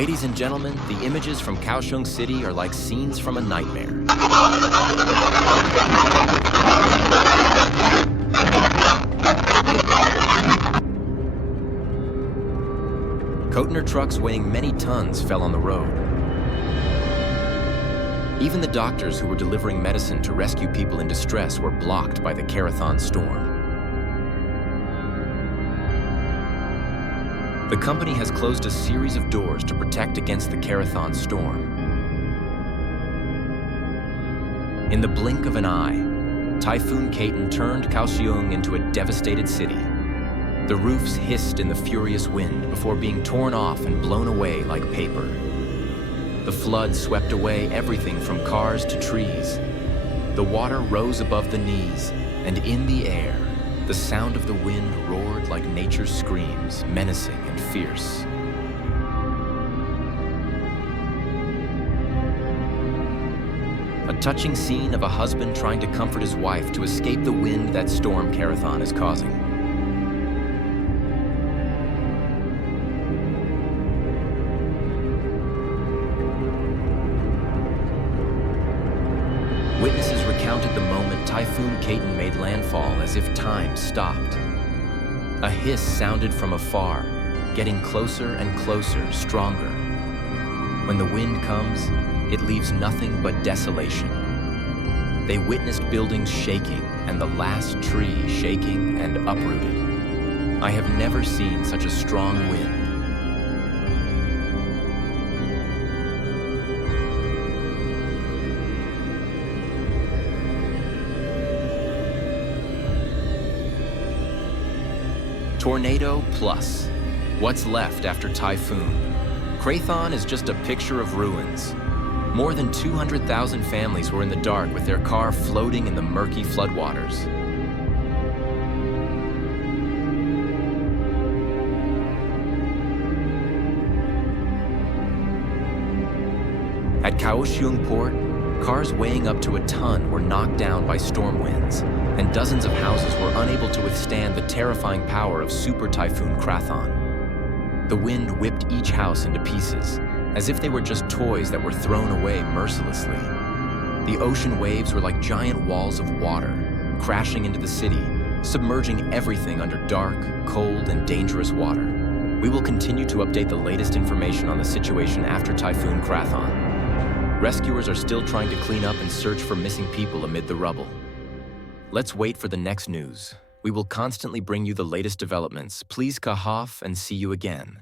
Ladies and gentlemen, the images from Kaohsiung City are like scenes from a nightmare. Container trucks weighing many tons fell on the road. Even the doctors who were delivering medicine to rescue people in distress were blocked by the Krathon storm. The company has closed a series of doors to protect against the Krathon storm. In the blink of an eye, Typhoon Krathon turned Kaohsiung into a devastated city. The roofs hissed in the furious wind before being torn off and blown away like paper. The flood swept away everything from cars to trees. The water rose above the knees, and in the air, the sound of the wind roared like nature's screams, menacing and fierce. A touching scene of a husband trying to comfort his wife to escape the wind that storm Krathon is causing. Witnesses recounted the moment Typhoon Krathon made landfall as if time stopped. A hiss sounded from afar, getting closer and closer, stronger. When the wind comes, it leaves nothing but desolation. They witnessed buildings shaking and the last tree shaking and uprooted. I have never seen such a strong wind. Tornado plus. What's left after typhoon? Krathon is just a picture of ruins. More than 200,000 families were in the dark with their car floating in the murky floodwaters. At Kaohsiung port, cars weighing up to a ton were knocked down by storm winds, and dozens of houses were unable to withstand the terrifying power of Super Typhoon Krathon. The wind whipped each house into pieces, as if they were just toys that were thrown away mercilessly. The ocean waves were like giant walls of water, crashing into the city, submerging everything under dark, cold, and dangerous water. We will continue to update the latest information on the situation after Typhoon Krathon. Rescuers are still trying to clean up and search for missing people amid the rubble. Let's wait for the next news. We will constantly bring you the latest developments. Please kahof and see you again.